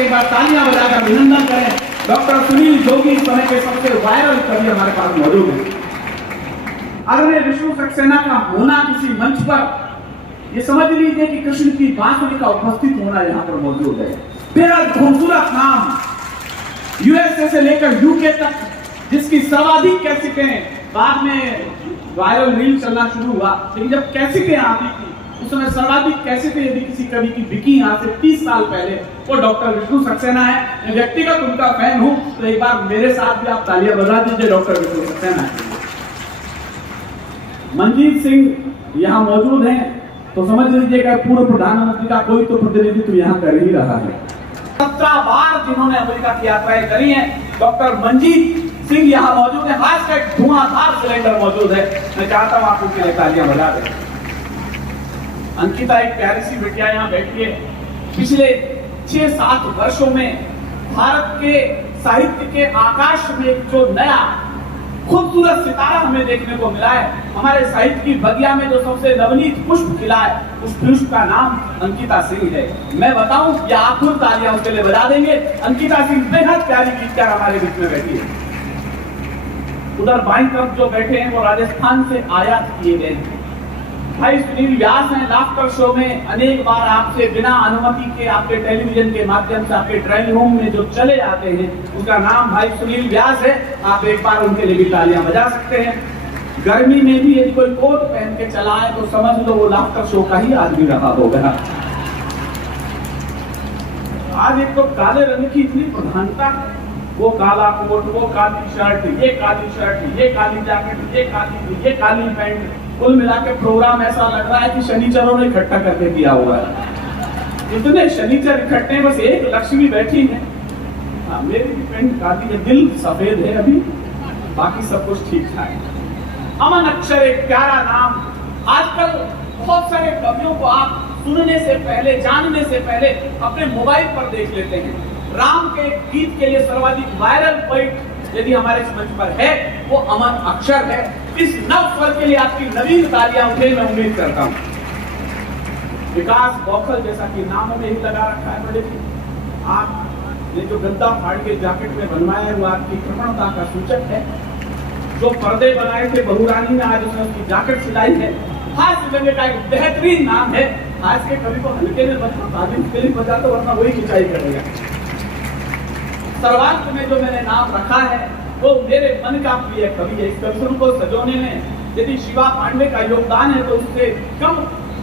करके एक बार तालियां बजाकर अभिनंदन करें। डॉक्टर सुनील जोगी इस समय के सबसे वायरल कवि हमारे पास मौजूद है। आदरणीय विष्णु सक्सेना का होना किसी मंच पर ये समझ लीजिए कि कृष्ण की बांसुरी का उपस्थित होना यहाँ पर मौजूद है। बेहद खूबसूरत नाम, यूएसए से लेकर यूके तक, जिसकी सर्वाधिक कैसेटें, बाद में वायरल रील चलना शुरू हुआ, लेकिन जब कैसेटें आती थी उस समय सर्वाधिक कैसेटें यदि किसी कवि की बिकी यहाँ से 30 साल पहले, वो डॉक्टर विष्णु सक्सेना है। मैं व्यक्तिगत उनका फैन हूं, तो एक बार मेरे साथ भी आप तालियां बजा दीजिए डॉक्टर विष्णु सक्सेना के लिए। मंजीत सिंह यहाँ मौजूद हैं, तो समझ लीजिएगा पूर्व प्रधानमंत्री का कोई तो प्रतिनिधित्व यहाँ कर ही रहा है। 17 बार जिन्होंने अमेरिका की यात्राएं करी हैं, डॉक्टर मंजीत सिंह यहाँ मौजूद है। हाथ धुआंधार सिलेंडर मौजूद है। मैं चाहता हूँ आप उनके लिए तालियां बजा दें। अंकिता एक प्यारी सी बिटिया यहाँ बैठी है। पिछले 6-7 वर्षों में भारत के साहित्य के आकाश में एक जो नया खूबसूरत सितारा हमें देखने को मिला है, हमारे साहित्य की बगिया में जो सबसे नवनीत पुष्प खिला है, उस पुष्प का नाम अंकिता सिंह है। मैं बताऊं या आप खुद तालियां उसके लिए बजा देंगे। अंकिता सिंह बेहद प्यारी गीतकार हमारे बीच में बैठी है। उधर बाईं तरफ जो बैठे हैं वो राजस्थान से आयात किए गए हैं। भाई सुनील व्यास हैं। लाफ्टर शो में अनेक बार आपसे बिना अनुमति के आपके टेलीविजन के माध्यम से आपके ड्राइंग रूम में जो चले आते हैं, उसका नाम भाई सुनील व्यास है। आप एक बार उनके लिए भी तालियां बजा सकते हैं। गर्मी में भी यदि कोई कोट पहन के चला है तो समझ लो वो लाफ्टर शो का ही आदमी रहा होगा। आज एक तो काले रंग की इतनी प्रधानता है, वो काला कोट, वो काली शर्ट, ये काली शर्ट, ये काली जैकेट, ये काली पैंट, कुल मिला के प्रोग्राम ऐसा लग रहा है कि शनिचरों ने इकट्ठा करके किया हुआ है। इतने शनिचर इकट्ठे हैं, बस एक लक्ष्मी बैठी है। मेरी भी पैंट काली है, दिल सफेद है अभी, बाकी सब कुछ ठीक ठाक है। अमन अक्षर एक प्यारा नाम। आजकल बहुत सारे कवियों को आप सुनने से पहले, जानने से पहले अपने मोबाइल पर देख लेते हैं। राम के गीत के लिए सर्वाधिक वायरल पोइट यदि हमारे मंच पर है, वो अमन अक्षर है। इस नव स्वर के लिए आपकी नवीन तालियां उठे, मैं उम्मीद करता हूं। विकास बौखल जैसा कि नाम में ही लगा रखा है। बड़े आप ये जो गद्दा फाड़ के जैकेट में बनवाया है, वो आपकी कृपणता का सूचक है। जो पर्दे बनाए थे बहुरानी ने, आज उसने उसकी जैकेट सिलाई है। हास्य व्यंग्य का एक बेहतरीन नाम है। आज के कवि को हल्के में बजा दो, वरना वही खिंचाई करेगा। सर्वांत में जो मैंने नाम रखा है वो मेरे मन का प्रिय कवि है। इस कविता को सजोने में यदि शिवा पांडे का योगदान है तो उससे कम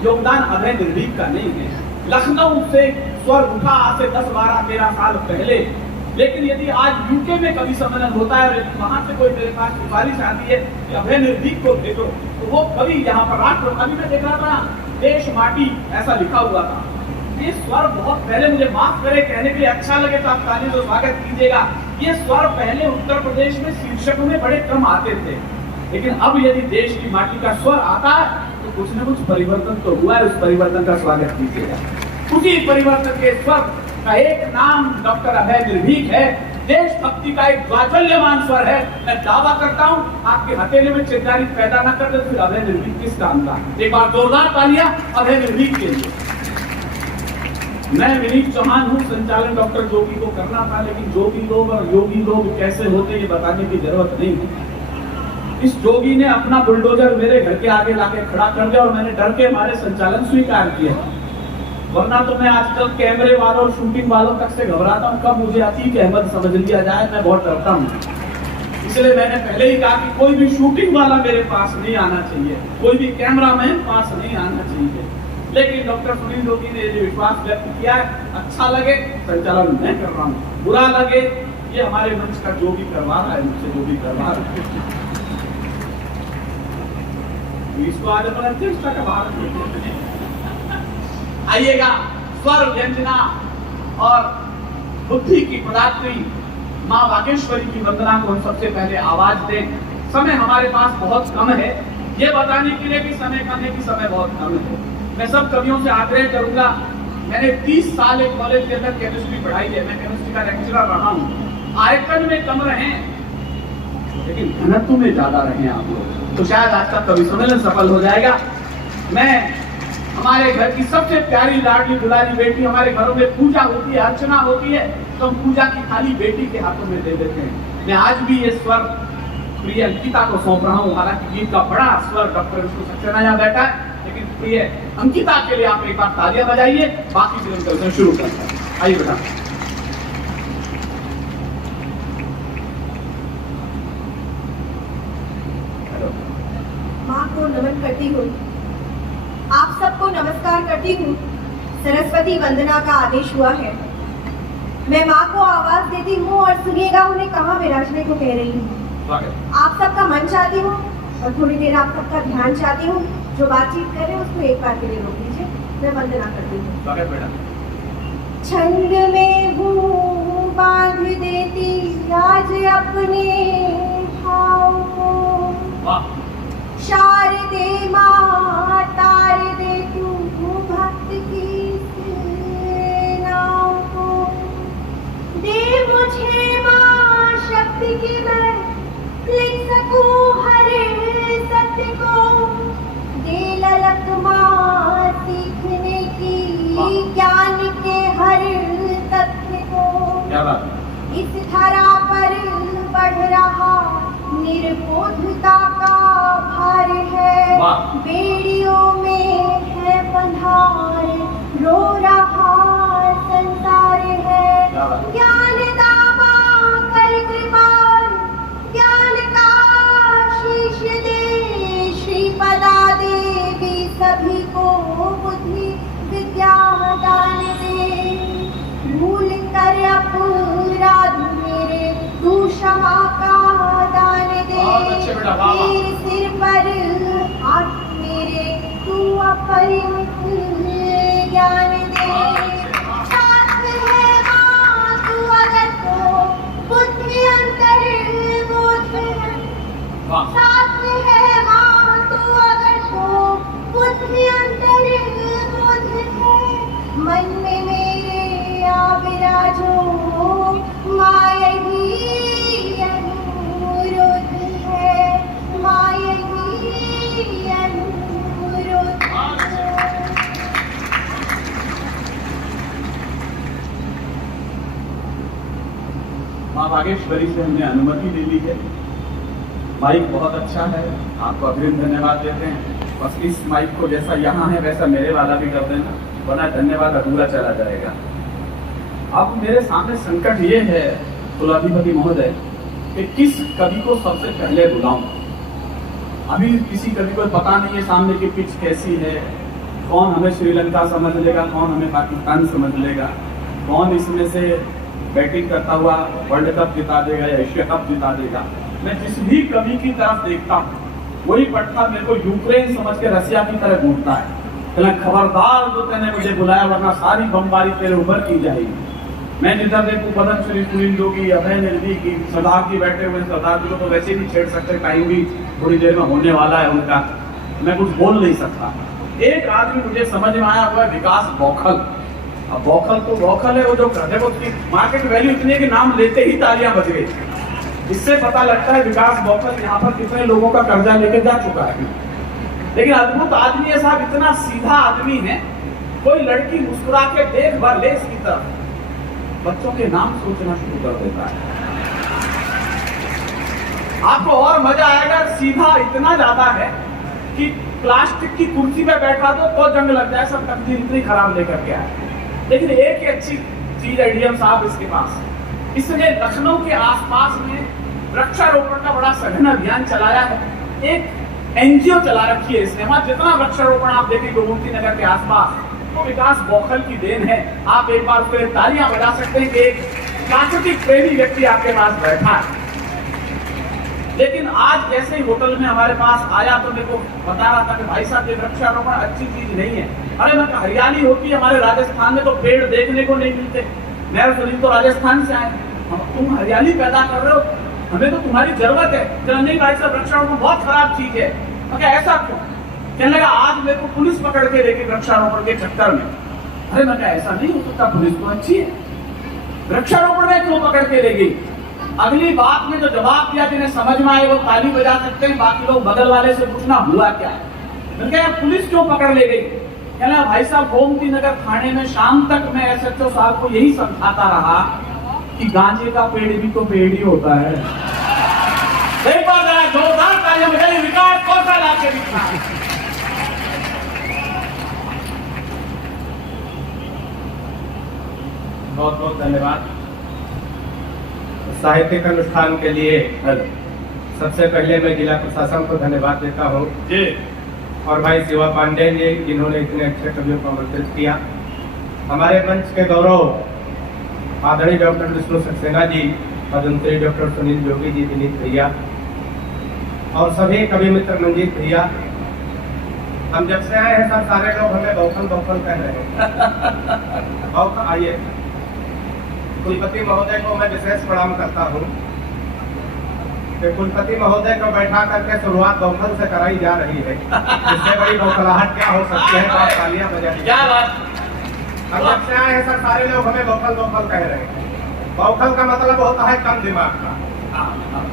योगदान अभय निर्भीक का नहीं है। लखनऊ से स्वर उठा आज से 10, 12, 13 साल पहले, लेकिन यदि आज यूके में कवि सम्मेलन होता है और यदि वहां से कोई मेरे पास सिफारिश आती है कि अभय निर्भीक को भेजो, तो वो कवि यहाँ पर राष्ट्र, अभी मैं देख रहा था देश माटी ऐसा लिखा हुआ था। ये स्वर बहुत पहले, मुझे माफ करे कहने के लिए, अच्छा लगे तो आप ताली से स्वागत कीजिएगा। ये स्वर पहले उत्तर प्रदेश में शीर्षकों में बड़े कम आते थे, लेकिन अब यदि देश की माटी का स्वर आता है तो कुछ न कुछ परिवर्तन तो हुआ है। उस परिवर्तन का स्वागत कीजिएगा। उसी परिवर्तन के स्वर का एक नाम डॉक्टर अभय निर्भीक है। देशभक्ति का एक ज्वाज्वल्यमान स्वर है। मैं दावा करता हूँ आपके हथेली में चिंगारी पैदा न कर दे तो फिर अभय निर्भीक किस काम का। एक बार जोरदार तालियां अभय निर्भीक के लिए। मैं विनीत चौहान हूँ, संचालन डॉक्टर जोगी को करना था, लेकिन जोगी लोग और योगी लोग कैसे होते ये बताने की जरूरत नहीं है। इस जोगी ने अपना बुलडोजर मेरे घर के आगे लाके खड़ा कर दिया और मैंने डर के मारे संचालन स्वीकार किया। वरना तो मैं आजकल कैमरे वालों और शूटिंग वालों तक से घबराता हूँ, कब मुझे अतीक अहमद समझ लिया जाए, मैं बहुत डरता हूँ। इसलिए मैंने पहले ही कहा कि कोई भी शूटिंग वाला मेरे पास नहीं आना चाहिए, कोई भी कैमरामैन पास नहीं आना चाहिए। लेकिन डॉक्टर सुनील जोगी ने ये विश्वास व्यक्त किया, अच्छा लगे संचालन मैं कर रहा हूँ, बुरा लगे ये हमारे मंच का जोगी करवा रहा है, मुझसे जोगी करवा रहा है। इसको आज अपना चेष्टा का भारत आइएगा। स्वर व्यंजना और बुद्धि की प्रदात्री माँ वागेश्वरी की वंदना को हम सबसे पहले आवाज दें। समय हमारे पास बहुत कम है, ये बताने के लिए भी समय कम है कि समय बहुत कम है। मैं सब कवियों से आग्रह करूंगा, मैंने 30 साल एक कॉलेज के अंदर केमिस्ट्री पढ़ाई है, मैं केमिस्ट्री का लेक्चरर रहा हूँ। आयतन में कम रहे लेकिन घनत्व में ज्यादा रहे आप लोग, तो शायद आज का कवि सम्मेलन सफल हो जाएगा। मैं हमारे घर की सबसे प्यारी लाडली दुलारी बेटी, हमारे घरों में पूजा होती है, अर्चना होती है, तो हम पूजा की थाली बेटी के हाथों में दे देते हैं। मैं आज भी ये स्वर प्रिय अंकिता को सौंप रहा हूँ। हालांकि गीत का बड़ा स्वर डॉक्टर विष्णु सक्सेना यहाँ बैठा है, लेकिन प्रिय अंकिता के लिए आप एक बार तालियां बजाइए। बाकी फिर हम कल शुरू करते हैं। आइए बेटा। माँ को नमन करती हूँ, आप सबको नमस्कार करती हूँ। सरस्वती वंदना का आदेश हुआ है। मैं माँ को आवाज देती हूँ और सुनिएगा उन्हें कहाँ विराजने को कह रही हूँ। आप सबका मन चाहती हूँ और थोड़ी देर आप सबका ध्यान चाहती हूँ। जो बातचीत कर रहे हैं उसको एक बार के लिए रोक लीजिए। मैं वंदना करती हूँ। छंद में हूँ बांध देती आज अपने भाव को, शारदे माँ तार दे तू भक्त की सेनाओं को। दे मुझे माँ शक्ति की मैं लिख सकूं हर सत्य को। दे ललक माँ सीखने की ज्ञान के हर तथ्य को। इस धरा पर बढ़ रहा निर्बोधता का भार है। बेड़ियों में है बंधार, रो रहा संसार है। ज्ञान दामा कर कृपाल, ज्ञान का शीश दे श्रीपदा देवी। सभी को बुद्धि विद्या दान दे। भूल कर अपराध मेरे तू क्षमा का दान दे। मेरे सिर पर हाथ मेरे तू अपरिमित ज्ञान दे। साथ है माँ तू अगर तो बुद्धि अंतर बोध है। साथ है माँ तू अगर तो बुद्धि अंतर बोध है। मन में मेरे आ विराजो माँ यही अनुरोध है। माँ यही अनुरोध है। माँ बागेश्वरी से हमने अनुमति ले ली है। माइक बहुत अच्छा है, आपको अग्रिम धन्यवाद देते हैं। बस इस माइक को जैसा यहाँ है वैसा मेरे वाला भी कर देना, वरना धन्यवाद अधूरा चला जाएगा। अब मेरे सामने संकट ये है कुलाधिपति महोदय कि किस कवि को सबसे पहले बुलाऊं। अभी किसी कवि को पता नहीं है सामने की पिच कैसी है, कौन हमें श्रीलंका समझ लेगा, कौन हमें पाकिस्तान समझ लेगा, कौन इसमें से बैटिंग करता हुआ वर्ल्ड कप जिता देगा या एशिया कप जिता देगा। मैं जिस भी कवि की तरफ देखता हूँ वही पट्टा मेरे को यूक्रेन समझ के रसिया की तरह घूमता है। खबरदार जो तेने मुझे बुलाया, वरना सारी बमबारी तेरे ऊपर की जाएगी। मैं जिधर देखूं पदम श्री सुनील जोगी, अभय निर्वी की, सरदार जी बैठे हुए, सरदार जी को तो वैसे भी छेड़ सकते, टाइम भी थोड़ी देर में होने वाला है उनका, मैं कुछ बोल नहीं सकता। एक आदमी मुझे समझ में आया हुआ है, विकास बौखल। अब बौखल तो बौखल है, वो जो देखो उसकी मार्केट वैल्यू इतनी है कि नाम लेते ही तालियां बज गई। इससे पता लगता है विकास बौखल यहाँ पर कितने लोगों का कर्जा लेके जा चुका है। लेकिन अद्भुत आदमी है साहब, इतना सीधा आदमी है। कोई लड़की मुस्कुरा के देख भर ले इसकी तरफ, बच्चों के नाम सोचना शुरू कर देता है। आपको और मजा आएगा, सीधा इतना ज्यादा है कि प्लास्टिक की कुर्सी पे बैठा दो तो जंग लग जाए, सब तकदीर इतनी खराब लेकर के आए। लेकिन एक ही अच्छी चीज है डीएम साहब इसके पास, इसने लखनऊ के आसपास में वृक्षारोपण का बड़ा सघन अभियान चलाया है। एक एनजीओ चला रखी है इसने। वहां जितना वृक्षारोपण आप देखेंगे गोमती नगर के आसपास, तो विकास बौखल की देन है। आप एक बार फिर तालियां बजा सकते हैं कि एक प्राकृतिक प्रेमी व्यक्ति आपके पास बैठा है। लेकिन आज जैसे ही होटल में हमारे पास आया तो मेरे को बता रहा था कि भाई साहब ये वृक्षारोपण अच्छी चीज नहीं है। अरे मैं हरियाली होती है हमारे राजस्थान में तो पेड़ देखने को नहीं मिलते। मैं और सुनील तो राजस्थान से आए, तुम हरियाली पैदा कर रहे हो, हमें तो तुम्हारी जरूरत है। चलो नहीं भाई साहब वृक्षारोपण बहुत खराब चीज है। क्या ऐसा क्यों? कहने लगा आज मेरे को पुलिस पकड़ के लेके वृक्षारोपण के चक्कर में। अरे मैं क्या ऐसा नहीं हो सकता, पुलिस तो अच्छी है, वृक्षारोपण में क्यों पकड़ के ले गई? अगली बात में जो जवाब दिया जिन्हें समझ में आए वो ताली बजा सकते हैं, बाकी लोग बगल वाले से पूछना हुआ क्या है। मैंने कहा पुलिस क्यों पकड़ ले गई? कहना भाई साहब गोमती नगर थाने में शाम तक मैं एसएचओ साहब को यही समझाता रहा कि गांजे का पेड़ भी तो पेड़ ही होता है। एक बार जरा जोरदार तालियां बजाइए विकास कौशल आपके बीच में। बहुत बहुत धन्यवाद। साहित्यिक अनुष्ठान के लिए सबसे पहले मैं जिला प्रशासन को धन्यवाद देता हूँ जी, और भाई शिवा पांडे जी जिन्होंने इतने अच्छे कवियों को आमंत्रित किया। हमारे मंच के गौरव आदरणीय डॉक्टर विष्णु सक्सेना जी, पद्मश्री डॉक्टर सुनील जोगी जी, दिलीप भैया और सभी कवि मित्र मंजीत भैया। हम जब से आए हैं सर सारे लोग हमें बौखल बौखल कह रहे हैं। बौखल आइए। कुलपति महोदय को मैं विशेष प्रणाम करता हूँ कि कुलपति महोदय को बैठा करके शुरुआत बौखल से कराई जा रही है। इससे बड़ी बौखलाहट क्या हो सकती है? तो तालियां बजाइए। क्या बात। हम जब से आए हैं सर सारे लोग हमें बौखल बौखल कह रहे हैं। बौखल का मतलब होता है कम दिमाग का।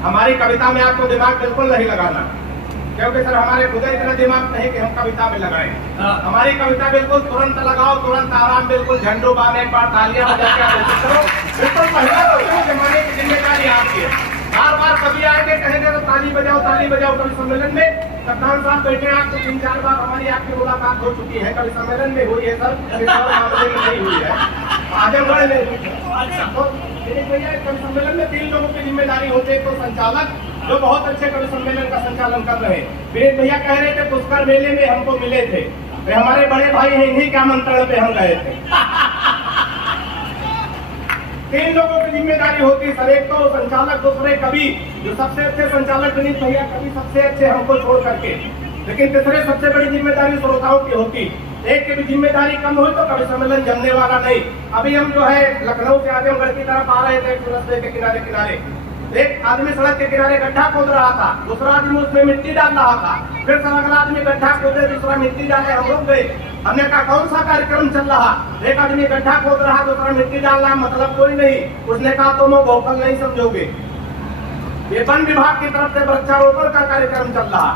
हमारी कविता में आपको दिमाग बिल्कुल नहीं लगाना, क्योंकि सर हमारे खुद इतना दिमाग नहीं कि हम कविता में लगाएं। हमारी कविता बिल्कुल तुरंत लगाओ, तुरंत आराम, बिल्कुल झंडू बांध, एक बार तालियां बजा के आलोचित करो। बिल्कुल पहला तो जमाने की जिम्मेदारी आपकी है। बार बार कभी आएंगे कहेंगे तो ताली बजाओ कवि सम्मेलन में। कप्तान साहब बैठे हैं, आपको 3-4 बार हमारी आपकी मुलाकात हो चुकी है, कवि सम्मेलन में हुई है सर, किसी और मामले में नहीं हुई है, आजमगढ़ में हुई है। अच्छा, तो भैया कवि सम्मेलन में 3 लोगों की जिम्मेदारी होती है। तो संचालक जो बहुत अच्छे कवि सम्मेलन का संचालन कर रहे हैं, वीरेंद्र भैया कह रहे थे पुष्कर मेले में हमको मिले थे, वे हमारे बड़े भाई हैं, इन्हीं के आमंत्रण पे हम गए थे। 3 लोगों की जिम्मेदारी होती है सर, एक तो संचालक, दूसरे कवि, जो सबसे अच्छे संचालक विनीत भैया कवि सबसे अच्छे हमको छोड़ करके, लेकिन तीसरे सबसे बड़ी जिम्मेदारी श्रोताओं की होती। एक की भी जिम्मेदारी कम हुई तो कवि सम्मेलन जमने वाला नहीं। अभी हम जो है लखनऊ से आजमगढ़ की तरफ आ रहे थे, रास्ते के किनारे एक आदमी सड़क के किनारे गड्ढा खोद रहा था, दूसरा आदमी उसमें मिट्टी डाल रहा था, फिर अगला आदमी गड्ढा खोदे, दूसरा मिट्टी डाले, हम रुक गए। हमने कहा कौन सा कार्यक्रम चल रहा? एक आदमी गड्ढा खोद रहा, दूसरा मिट्टी डाल रहा, मतलब कोई नहीं। उसने कहा तुम वो बौखल नहीं समझोगे, ये वन विभाग की तरफ से वृक्षारोपण का कार्यक्रम चल रहा,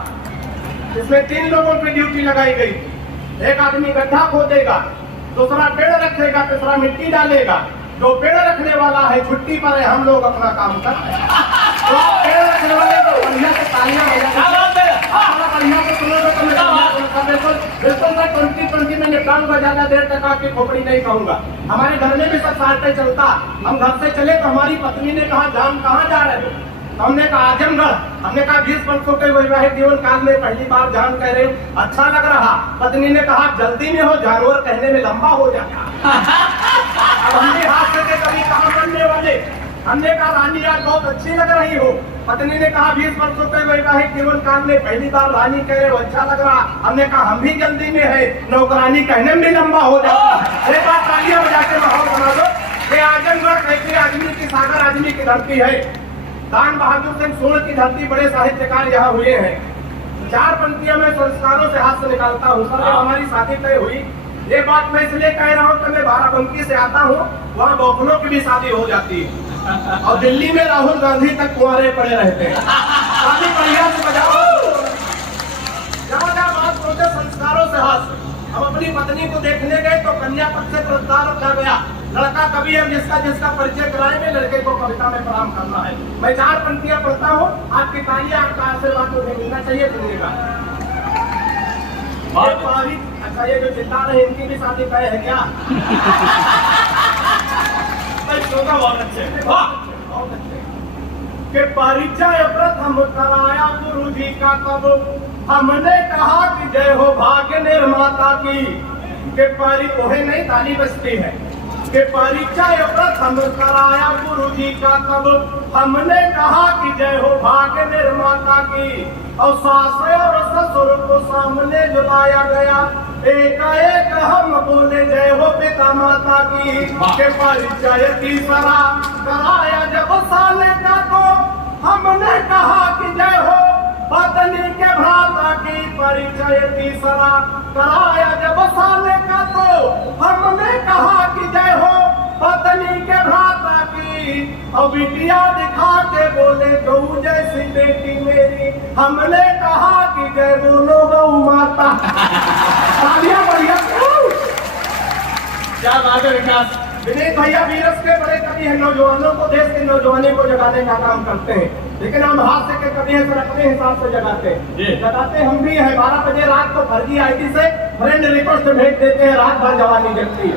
इसमें 3 लोगों की ड्यूटी लगाई गई। एक आदमी गड्ढा खोदेगा, दूसरा पेड़ रखेगा, तीसरा मिट्टी डालेगा। जो पेड़ रखने वाला है छुट्टी पर है, हम लोग अपना काम कर रहे हैं। तो पेड़ रखने वाले को बढ़िया से तालियां बढ़िया से सुनोगे तो बिल्कुल मैं 20 में निपटाऊंगा, ज्यादा देर तक आपकी खोपड़ी नहीं कहूंगा। हमारे घर में भी सब साटे चलता। हम घर से चले तो हमारी पत्नी ने कहा जान कहाँ जा रहे हो? हमने कहा आजमगढ़। हमने कहा 20 वर्षों के वैवाहिक जीवन काल में पहली बार जान कह रहे हो, अच्छा लग रहा। पत्नी ने कहा जल्दी में हो, जानवर कहने में लंबा हो जाता। अब हमने हाथ से कभी कहाँ बनने वाले, हमने कहा रानी आज बहुत अच्छी लग रही हो। पत्नी ने कहा 20 वर्षों के वैवाहिक जीवन काल में पहली बार रानी कह रहे हो, अच्छा लग रहा। हमने कहा हम भी जल्दी में है, नौकरानी कहने में भी लंबा हो जाता। एक बार तालियां बजा के माहौल बना दो। ये आजमगढ़ ऐसे आदमी की सागर आदमी की धरती है। दान बहादुर सिंह सोन की धरती, बड़े साहित्यकार यहाँ हुए हैं। 4 पंक्तियों में संस्कारों से हाथ से निकालता हूँ सर। हमारी शादी तय हुई, ये बात मैं इसलिए कह रहा हूँ कि मैं बाराबंकी से आता हूँ, वहाँ बौखलों की भी शादी हो जाती है, और दिल्ली में राहुल गांधी तक कुंवारे पड़े रहते हैं। शादी बढ़िया से बजाओ, जहाँ बात सोचे संस्कारों से हाथ। हम अपनी पत्नी को देखने गए तो कन्या पक्ष से प्रस्ताव रखा गया, लड़का कवि है, जिसका परिचय कराए, लड़के को कविता में प्रणाम करना है। मैं 4 पंक्तियां पढ़ता हूँ, आपकी तालियां, आपका आशीर्वाद मुझे मिलना चाहिए। सुनिएगा। अच्छा, ये जो चिल्ला रहे इनकी भी शादी तय है क्या? बहुत अच्छे के परिचय प्रथम कराया गुरु जी का तब हमने कहा कि जय हो भाग्य निर्माता की। के ओहे नहीं ताली बजती है। के परिचय प्रथम कराया गुरु जी का तब हमने कहा कि जय हो भाग्य निर्माता की। और सास और ससुर को सामने जुलाया गया, एक हम बोले जय हो पिता माता की। के परिचय तीसरा कराया जब साले का तो हमने कहा कि जय हो पत्नी के भ्राता की। परिचय तीसरा कराया जब साले का तो हमने कहा कि जय हो पत्नी के भ्राता की और बिटिया दिखा के बोले गऊ जैसी बेटी मेरी। हमने कहा कि जय बोलो गौ माता। तालियां बढ़िया। क्या बात है विकास। विनीत भैया वीरस के बड़े कवि हैं, नौजवानों को, देश के नौजवानी को जगाने का काम करते हैं, लेकिन हम हास्य के कवि हैं सर, अपने हिसाब से जगाते हैं। जगाते हम भी हैं। 12 बजे रात को फर्जी आईडी से फ्रेंड रिक्वेस्ट भेज देते हैं, रात भर जवानी जगती है।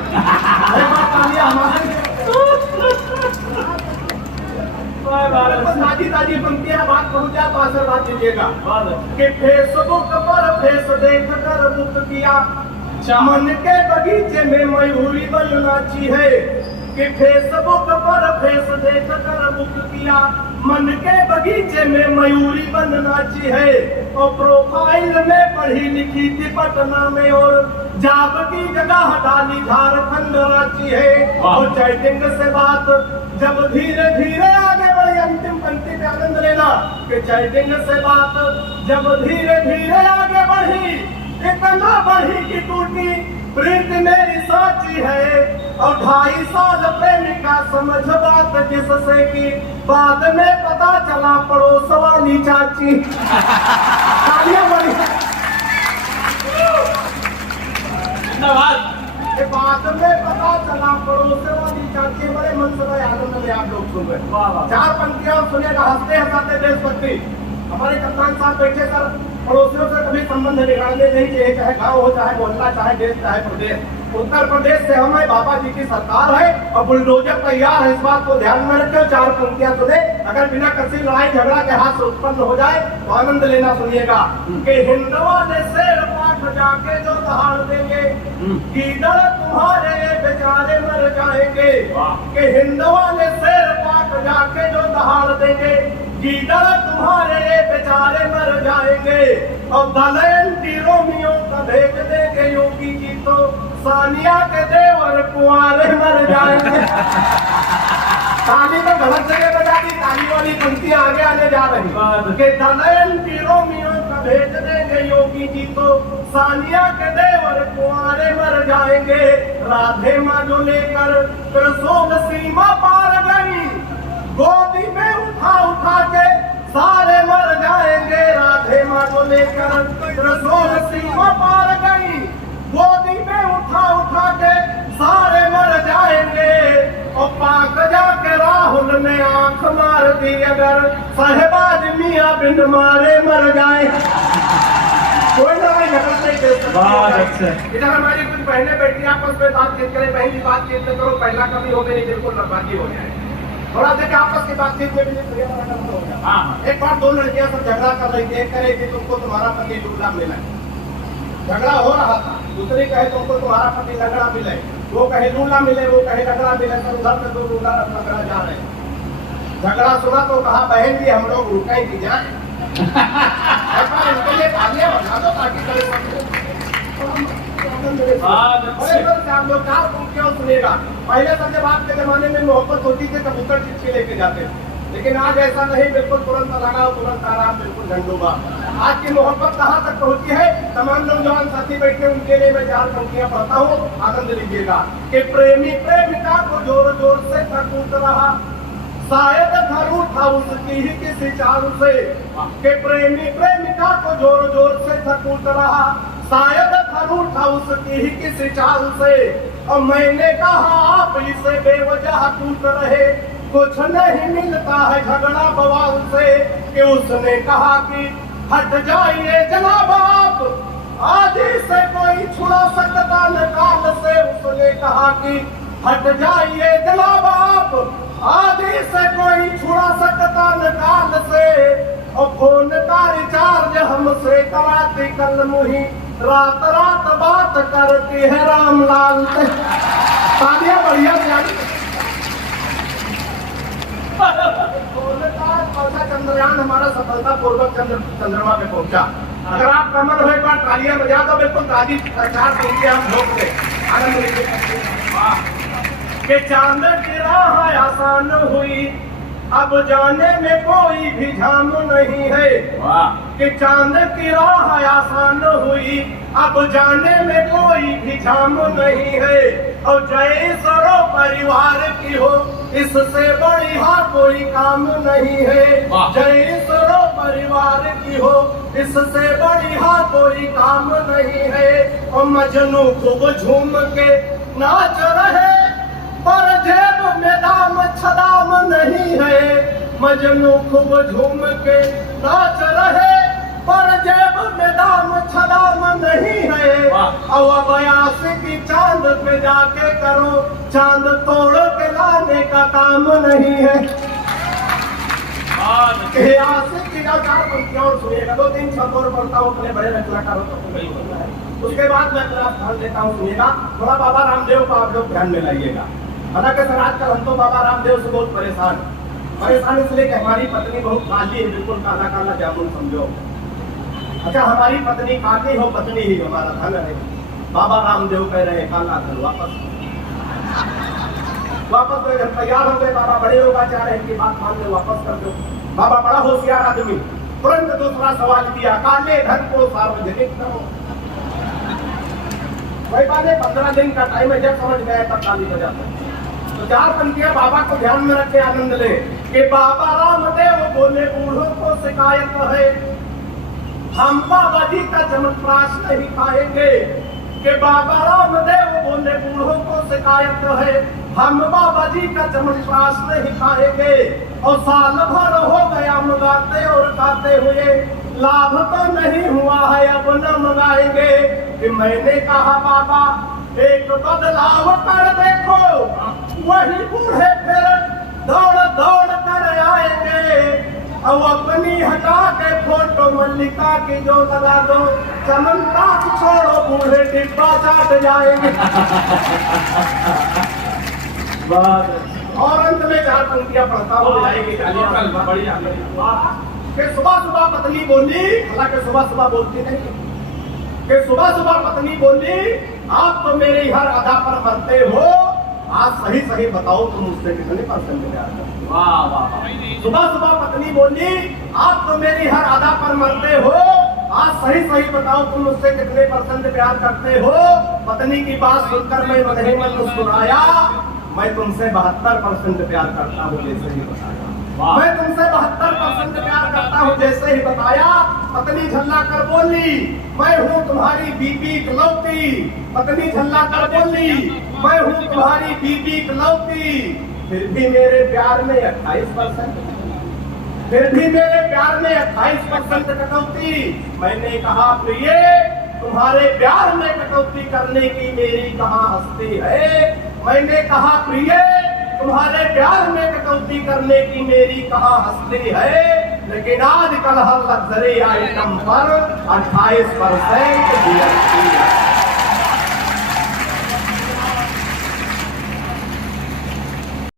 ताजी पंक्तियां बात पहुंचा तो आशीर्वाद दीजिएगा कि फेसबुक पर फेस देख कर बुक किया, मन के बगीचे में मयूरी बनना चाहिए। कि फेसबुक पर फेस देख कर बुक किया, मन के बगीचे में मयूरी बनना चाहिए। और प्रोफाइल में पढ़ी लिखी थी पटना में और जॉब की जगह डाली झारखंड रांची है। और चैटिंग से बात जब धीरे धीरे आगे बढ़ी, अंतिम पंक्ति पे आनंद लेना कि चैटिंग से बात जब धीरे धीरे आगे बढ़ी, इतना बढ़ी कि टूटी प्रीत मेरी साची है। और 2.5 साल प्रेमिका समझ बात जिससे कि बाद में पता चला पड़ोस वाली चाची। तालियां बड़ी। बाद में पता चला पड़ोस वाली चाची। बड़े मन से बड़े आनंद में आप लोग सुन रहे। 4 पंक्तियां सुनेगा, हंसते हंसाते देशभक्ति। हमारे कप्तान साहब बैठे सर, पड़ोसियों से कभी संबंध बिगाड़ने नहीं चाहिए, चाहे गांव हो, चाहे मोहल्ला, चाहे देश, चाहे प्रदेश। उत्तर प्रदेश से हम है, बाबा जी की सरकार है और बुलडोजर तैयार है। इस बात को ध्यान में रखकर 4 पंक्तियां सुने। अगर बिना किसी लड़ाई झगड़ा के हाथ से उत्पन्न हो जाए तो आनंद लेना सुनिएगा कि हिंदवा ने शेर पाठ जाके जो दहाड़ देंगे, गीदड़ तुम्हारे बेचारे मर जाएंगे। कि हिंदवा ने शेर पाठ जाके जो दहाड़ देंगे, गीदड़ तुम्हारे बेचारे मर जाएंगे। और दलयंती रोमियो का भेज देंगे योगी जी तो सानिया के देवर कुंवारे मर जाएंगे। ताली तो गलत जगह बजा दी, ताली वाली पंक्तियां आगे आने जा रही कि दलयंती रोमियो का भेज देंगे योगी जी तो सानिया के देवर कुंवारे मर जाएंगे। राधे माँ जो लेकर त्रिशूल सीमा पार गई, गोदी में उठा उठा के सारे मर जाएंगे। राधे माँ को लेकर त्रिशूल सीमा पार गई, गोदी में उठा उठा के सारे मर जाएंगे। और पाक जाके राहुल ने आंख मार दी, अगर साहेबाज मियाँ बिन मारे मर जाए। कोई लड़ाई झगड़ा नहीं दे सकती। इधर हमारी कुछ बहनें बैठी आपस में बातचीत करें, बहन की बातचीत करो, पहला कभी हो गई बिल्कुल नबाकी हो जाए। थोड़ा देखे आपस की बातचीत में भी हो गया। एक बार 2 लड़कियां सब झगड़ा कर रही थी, एक कह रही थी तुमको तुम्हारा पति लूला मिला। झगड़ा हो रहा था, दूसरी कहे तुमको तुम्हारा पति लंगड़ा मिले, वो कहे लूला मिले, वो कहे लंगड़ा मिले। सब उधर से 2 लूला लंगड़ा जा रहे हैं। झगड़ा सुना तो कहा बहन जी हम लोग रुके ही जाए। इनके लिए तालियां बजा दो ताकि आप लोग क्यों सुनेगा। पहले सब जब आपके जमाने में मोहब्बत होती थी कबूतर चिट्ठी लेके जाते, लेकिन आज ऐसा नहीं। बिल्कुल तुरंत लगाओ, तुरंत आराम, बिल्कुल झंडूबा। आज की मोहब्बत कहाँ तक पहुंची है, तमाम नौजवान साथी बैठे, उनके लिए मैं 4 पंक्तियां पढ़ता हूँ, आनंद लीजिएगा कि प्रेमी प्रेमिका को जोर जोर से कूट रहा, शायद घर उठा उसकी ही किसी चाल से। कि प्रेमी प्रेमिका को जोर जोर से कूट रहा, शायद घर उठा उसकी ही किसी चाल से। और मैंने कहा आप इसे बेवजह टूट रहे, कुछ नहीं मिलता है झगड़ा बवाल से। कि उसने कहा कि हट जाइए जनाब आप, आज से कोई छुड़ा सकता न काल से। उसने कहा कि हट जाइए जनाब आप, आज से कोई छुड़ा सकता न काल से। और फोन का रिचार्ज हमसे कराती कल मुही, रात रात बात करती है रामलाल से। तालियां बढ़िया चंद्रयान हमारा सफलतापूर्वक चंद्रमा पे पहुंचा। अगर आप कमल हो एक बार तालियां बजा दो, बिल्कुल ताजी सरकार देंगे हम लोग से। आनंद लीजिए। चांद की राह आसान हुई, अब जाने में कोई भी झाम नहीं है। कि चांद की राह आसान हुई, अब जाने में कोई भी झाम नहीं है। और जय सरो परिवार की हो इससे बढ़िया कोई काम नहीं है। वाह। जय इसरो परिवार की हो, इससे बढ़िया कोई काम नहीं है। और मजनू खूब झूम के नाच रहे, पर जेब में दाम छदाम नहीं है। मजनू खूब झूम के नाच रहे, पर जेब में दाम छदाम नहीं है। वाह। अब बयास की चांद पे जाके करो, चांद तोड़ के लाने का काम नहीं है। चार पंक्तियां और सुनिएगा, 2-3 शब्द और पढ़ता हूँ, अपने बड़े रचनाकारों को नहीं होता है। उसके बाद मैं अपना स्थान देता हूँ, सुनिएगा। थोड़ा बाबा रामदेव को आप लोग ध्यान में लाइएगा। हालांकि सर आजकल हम तो बाबा रामदेव से बहुत परेशान इसलिए कि हमारी पत्नी बहुत काली है, बिल्कुल काला काला जामुन समझो। अच्छा, हमारी पत्नी काली हो, पत्नी ही हमारा धन है। बाबा रामदेव कह रहे काला धन वापस तैयार हो गए। बाबा बड़े लोग चाह रहे हैं कि बात मान लो, वापस कर दो। बाबा बड़ा होशियार आदमी, तुरंत दूसरा सवाल किया, काले धन को सार्वजनिक करो। वही बात है, 15 दिन का टाइम है, जब समझ गए तब ताली बजाते। तो 4 पंक्तियां बाबा को ध्यान में रखे, आनंद ले कि बाबा रामदेव बोले बूढ़ों को शिकायत है, हम बाबा जी का चमत्प्राश नहीं खाएंगे। कि बाबा रामदेव बोले बूढ़ों को शिकायत है, हम बाबा जी का चमत्प्राश नहीं खाएंगे। और साल भर हो गया मंगाते और खाते हुए, लाभ तो नहीं हुआ है, अब न मंगाएंगे। कि मैंने कहा बाबा एक बदलाव कर देखो, वही बूढ़े फिर दौड़ दौड़ कर आएंगे। अब अपनी हटा के फोटो मल्लिका की जो लगा दो, चमनता छोड़ो, बूढ़े डिब्बा चाट जाएंगे। और अंत में 4 पंक्तियां पढ़ता हूँ, जाएगी कि सुबह सुबह पत्नी बोली, हालांकि सुबह सुबह बोलती नहीं, कि सुबह सुबह पत्नी बोली, आप तो मेरी हर अदा पर मरते हो, आज सही सही बताओ तुम मुझसे कितने % प्यार करते हो। वाह वाह। सुबह सुबह पत्नी बोली, आप तो मेरी हर अदा पर मरते हो, आज सही सही बताओ तुम मुझसे कितने % प्यार करते हो। पत्नी की बात सुनकर मैं मन ही मन मुस्कुराया, मैं तुमसे 72% प्यार करता हूँ, जैसे ही बताया। मैं तुमसे 72% प्यार करता हूँ, जैसे ही बताया। पत्नी झल्ला कर बोली, मैं हूँ तुम्हारी बीबी इकलौती। पत्नी झल्ला कर बोली, मैं हूँ तुम्हारी बीबी इकलौती। फिर भी मेरे प्यार में 28%, फिर भी मेरे प्यार में 28% कटौती। मैंने कहा प्रिय, तुम्हारे प्यार में कटौती करने की मेरी कहाँ हस्ती है। मैंने कहा प्रिय, तुम्हारे प्यार में कटौती करने की मेरी कहाँ हस्ती है। लेकिन आजकल हर लग्जरी आइटम पर 28% जीएसटी है।